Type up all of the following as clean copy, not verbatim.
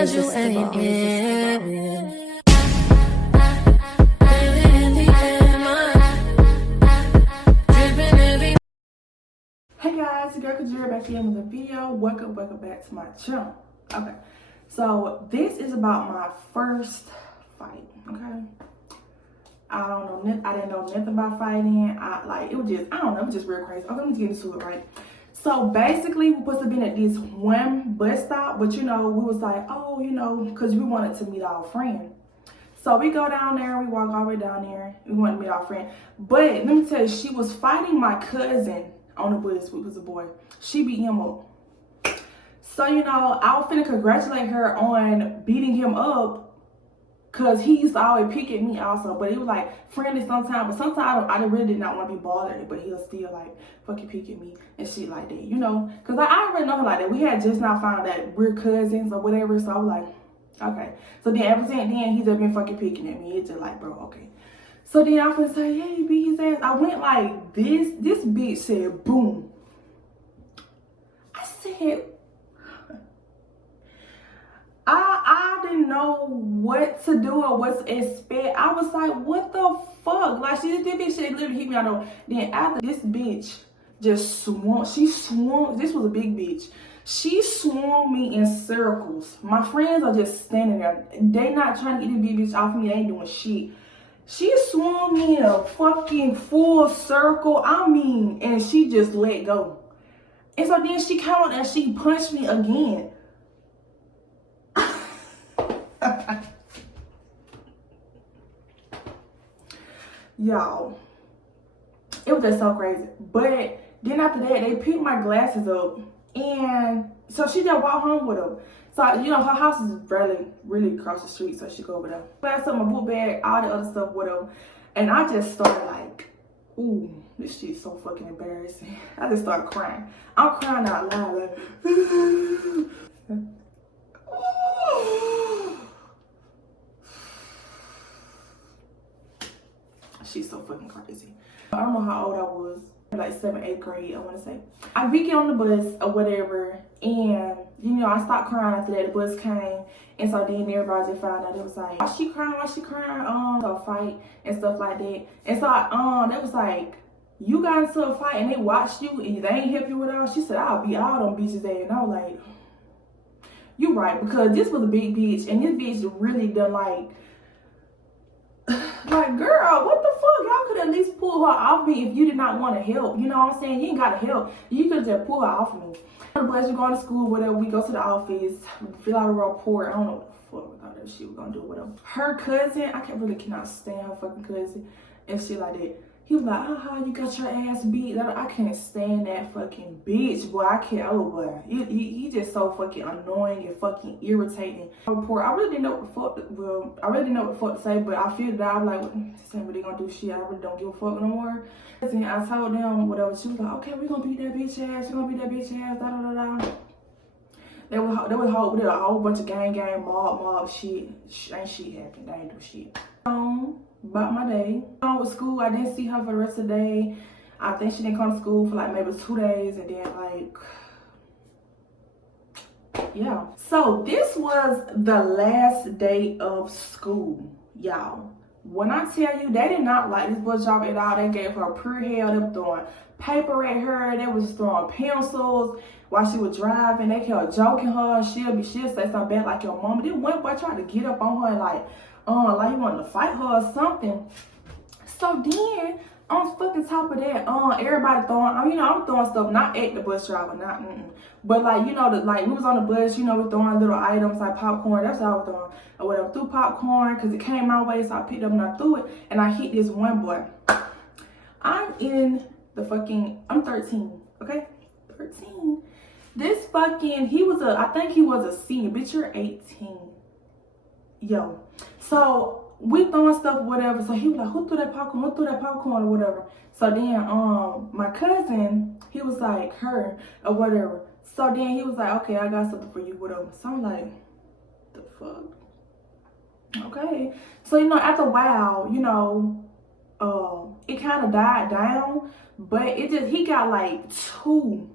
Hey guys, your girl Kajura back here with a video. Welcome back to my channel. Okay, so this is about my first fight. Okay, I don't know, I didn't know nothing about fighting. It was just, I don't know, it was just real crazy. Okay, let me get into it, right? So basically, we're supposed to be at this one bus stop, but you know, we was like, oh, you know, because we wanted to meet our friend. So we go down there, we walk all the way down there. We wanted to meet our friend. But let me tell you, she was fighting my cousin on the bus, who was a boy. She beat him up. So, you know, I was finna congratulate her on beating him up, because he used to always pick at me also. But it was like friendly sometimes, but sometimes I really did not want to be bothered, but he'll still like fucking pick at me and shit like that, you know, because I already know her like that. We had just now found out that we're cousins or whatever, so I was like, okay. So then ever since then, he's just been fucking picking at me. It's just like, bro, okay. So then I was say, hey, he beat his ass. I went like this. This bitch said, boom. I said, I didn't know what to do or what to expect. I was like, what the fuck? Like, this bitch should literally hit me out of. Then after this bitch just swung, this was a big bitch. She swung me in circles. My friends are just standing there. They not trying to get this big bitch off me. They ain't doing shit. She swung me in a fucking full circle. I mean, and she just let go. And so then she came out and she punched me again. Y'all, it was just so crazy. But then after that, they picked my glasses up, and so she just walked home with them. So, you know, her house is really across the street, so she go over there. Glass up, my book bag, all the other stuff with them, and I just started like, ooh, this shit's so fucking embarrassing. I just started crying. I'm crying out loud like, she's so fucking crazy. I don't know how old I was, like 7th, 8th grade, I want to say. I get on the bus or whatever, and you know, I stopped crying after that. The bus came, and so then everybody just found out. It was like, why she crying? So a fight and stuff like that. And so they was like, you got into a fight and they watched you and they ain't help you with all. She said, I'll beat all them bitches there. And I was like, you right, because this was a big bitch, and this bitch really done like, girl, what the fuck? Y'all could at least pull her off me if you did not want to help. You know what I'm saying? You ain't got to help. You could just pull her off of me. On the bus, we going to school, whatever. We go to the office, fill out a report. I don't know what the fuck that shit we're going to do with her. Her cousin, I cannot stand her fucking cousin and shit like that. He was like, you got your ass beat. I can't stand that fucking bitch, boy. I can't, oh boy. He just so fucking annoying and fucking irritating. Report, I really didn't know what the fuck, I really didn't know what the fuck to say, but I feel that I'm like, this ain't really gonna do shit. I really don't give a fuck no more. And I told them whatever. She was like, okay, we're gonna beat that bitch ass. We're gonna beat that bitch ass, da da da da. They did a whole bunch of gang, mob shit. Ain't shit happened. They ain't do shit. About my day. With school, I didn't see her for the rest of the day. I think she didn't come to school for like maybe 2 days, and then like, yeah. So this was the last day of school, y'all. When I tell you, they did not like this bus job at all. They gave her pure hell. They were throwing paper at her. They was throwing pencils while she was driving. They kept joking her. She'll say something bad like your mama. Then one boy tried to get up on her and like he wanted to fight her or something. So then on fucking top of that, everybody throwing, you know, I'm throwing stuff not at the bus driver, not but like, you know, like we was on the bus, you know, we're throwing little items like popcorn. That's what I was throwing or whatever. Threw popcorn because it came my way, so I picked up and I threw it, and I hit this one boy. I'm 13, okay, 13. This fucking, I think he was a senior. Bitch, you're 18. Yo, so we throwing stuff, whatever. So he was like, who threw that popcorn? Who threw that popcorn or whatever? So then, my cousin, he was like, her or whatever. So then he was like, okay, I got something for you, whatever. So I'm like, the fuck? Okay. So, you know, after a while, you know, it kind of died down, but he got like two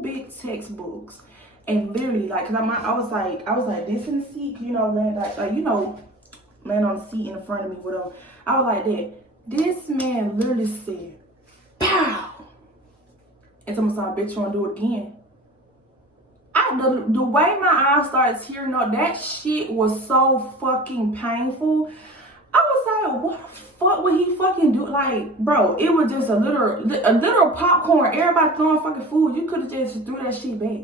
big textbooks And literally, like, cause I was like this in the seat, you know, laying laying on the seat in front of me, whatever. I was like that. This man literally said, "Pow!" And someone saw, "Bitch, you wanna do it again?" The way my eyes started tearing up, that shit was so fucking painful. I was like, what the fuck would he fucking do? Like, bro, it was just a little popcorn. Everybody throwing fucking food. You could have just threw that shit back.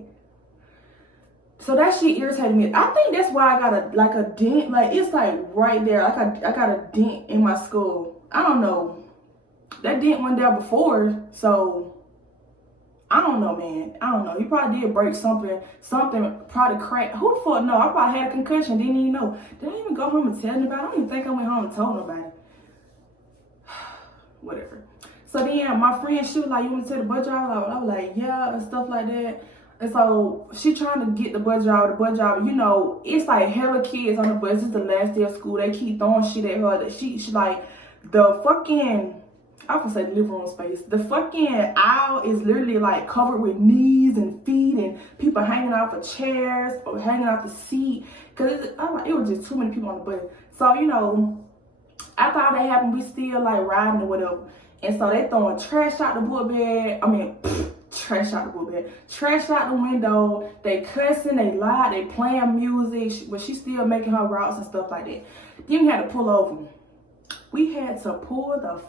So that shit irritated me. I think that's why I got a dent. Like, it's like right there. Like I got a dent in my skull. I don't know. That dent went there before, so I don't know, man. I don't know. He probably did break something. Something probably cracked. Who the fuck know? I probably had a concussion. Didn't even know. Did I even go home and tell anybody? I don't even think I went home and told nobody. Whatever. So then my friend, she was like, "You want to take the bus driver?" I was like, "Yeah," and stuff like that. And so she trying to get the bus driver. You know, it's like hella kids on the bus. It's the last day of school. They keep throwing shit at her. She like the fucking, I was gonna say the living room space. The fucking aisle is literally like covered with knees and feet and people hanging out of chairs or hanging out the seat. Cause it was just too many people on the bus. So, you know, after all that happened, we still like riding or whatever. And so they throwing trash out the book bed. I mean, trash out the book bed. Trash out the window. They cussing, they loud, they playing music. But she's still making her routes and stuff like that. Then we had to pull over. We had to pull the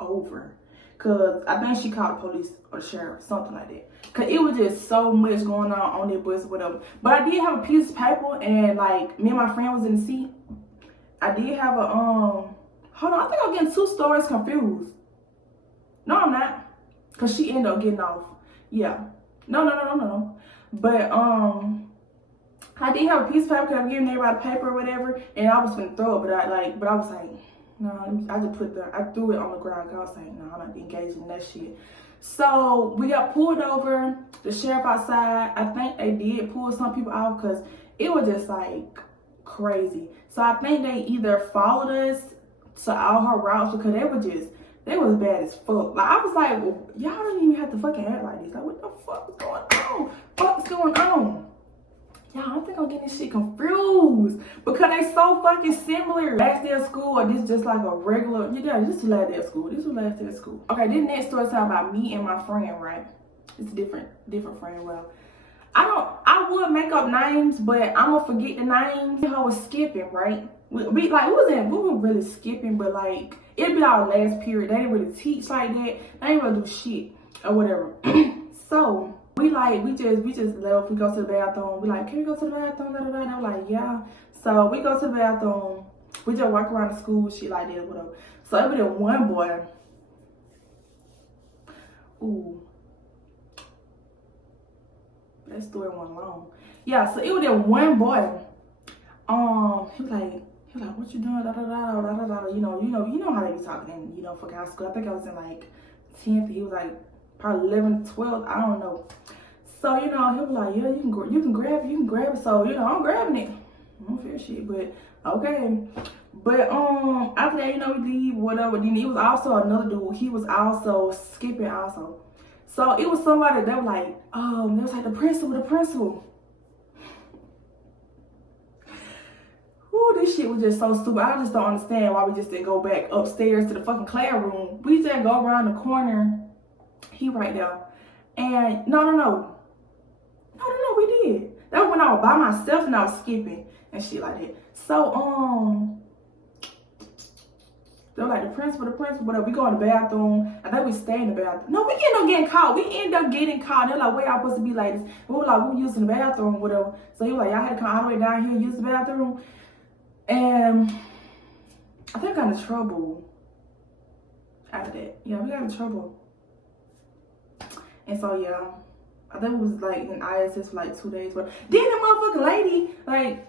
over, cause I think she called the police or the sheriff, something like that. Cause it was just so much going on that bus or whatever. But I did have a piece of paper, and like me and my friend was in the seat. I did have a hold on, I think I'm getting two stories confused. No, I'm not, cause she ended up getting off. Yeah, no. But I did have a piece of paper, cause I'm giving everybody paper or whatever, and I was gonna throw it, but I was like, no, I just I threw it on the ground. I was saying, no, I'm not engaging in that shit. So we got pulled over. The sheriff outside, I think they did pull some people out because it was just like crazy. So I think they either followed us to all her routes because they was bad as fuck. Like, I was like, well, y'all don't even have to fucking act like this. Like, what the fuck is going on? What's going on? Y'all, I think I'm getting this shit confused because they so fucking similar. Last day of school, or this just like a regular, yeah, this is last day of school. This was last day of school. Okay, this next story is talking about me and my friend, right? It's a different friend. Well, I would make up names, but I'm gonna forget the names. I was skipping, right? We weren't really skipping, but like, it'd be our last period. They didn't really teach like that. They didn't really do shit or whatever. So, we just left. We go to the bathroom. We like, can we go to the bathroom? And I'm like, yeah. So we go to the bathroom. We just walk around the school, shit like that, whatever. So it was that one boy. Ooh, that story went long. Yeah. So it was that one boy. He was like, what you doing? Da da da da da da. You know how they be talking. You know, for high school. I think I was in like 10th. He was like probably 11th, 12th. I don't know. So, you know, he was like, yeah, you can grab it. So, you know, I'm grabbing it. I don't feel shit, but okay. But after that, you know, we leave, whatever. Then it was also another dude. He was also skipping also. So it was somebody that was like, it was like the principal. Ooh, this shit was just so stupid. I just don't understand why we just didn't go back upstairs to the fucking classroom. We just go around the corner. He right there. And no, we did. That was when I was by myself and I was skipping and shit like that. So, they were like, the principal, whatever. We go in the bathroom. I think we stay in the bathroom. No, we end up getting caught. They're like, where y'all supposed to be like this? We were like, we were using the bathroom, whatever. So he was like, y'all had to come all the way down here and use the bathroom. And I think I got in trouble after that. Yeah, we got in trouble. And so, yeah, I think it was like in ISS for like 2 days. But then the motherfucking lady, like,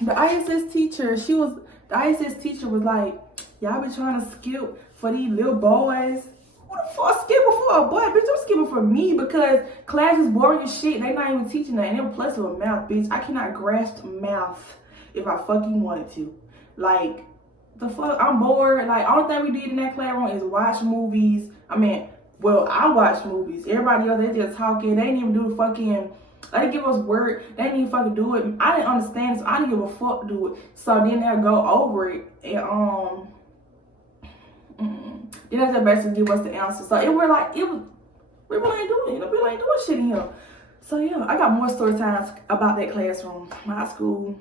the ISS teacher was like, y'all be trying to skip for these little boys. Who the fuck skipping for a boy? Bitch, I'm skipping for me because class is boring as shit. They not even teaching that. And then plus with math, bitch. I cannot grasp math if I fucking wanted to. Like, the fuck, I'm bored. Like, all the thing we did in that classroom is watch movies. I watch movies. Everybody else, they just talking. They didn't even do the fucking Like, they give us work, they didn't even fucking do it. I didn't understand, so I didn't give a fuck to do it. So then they'll go over it and then they'll basically give us the answer. So we really ain't doing it. We really ain't doing shit in here. So yeah, I got more story times about that classroom, my high school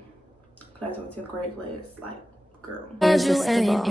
classroom, 10th grade class, like, girl. Irresistible.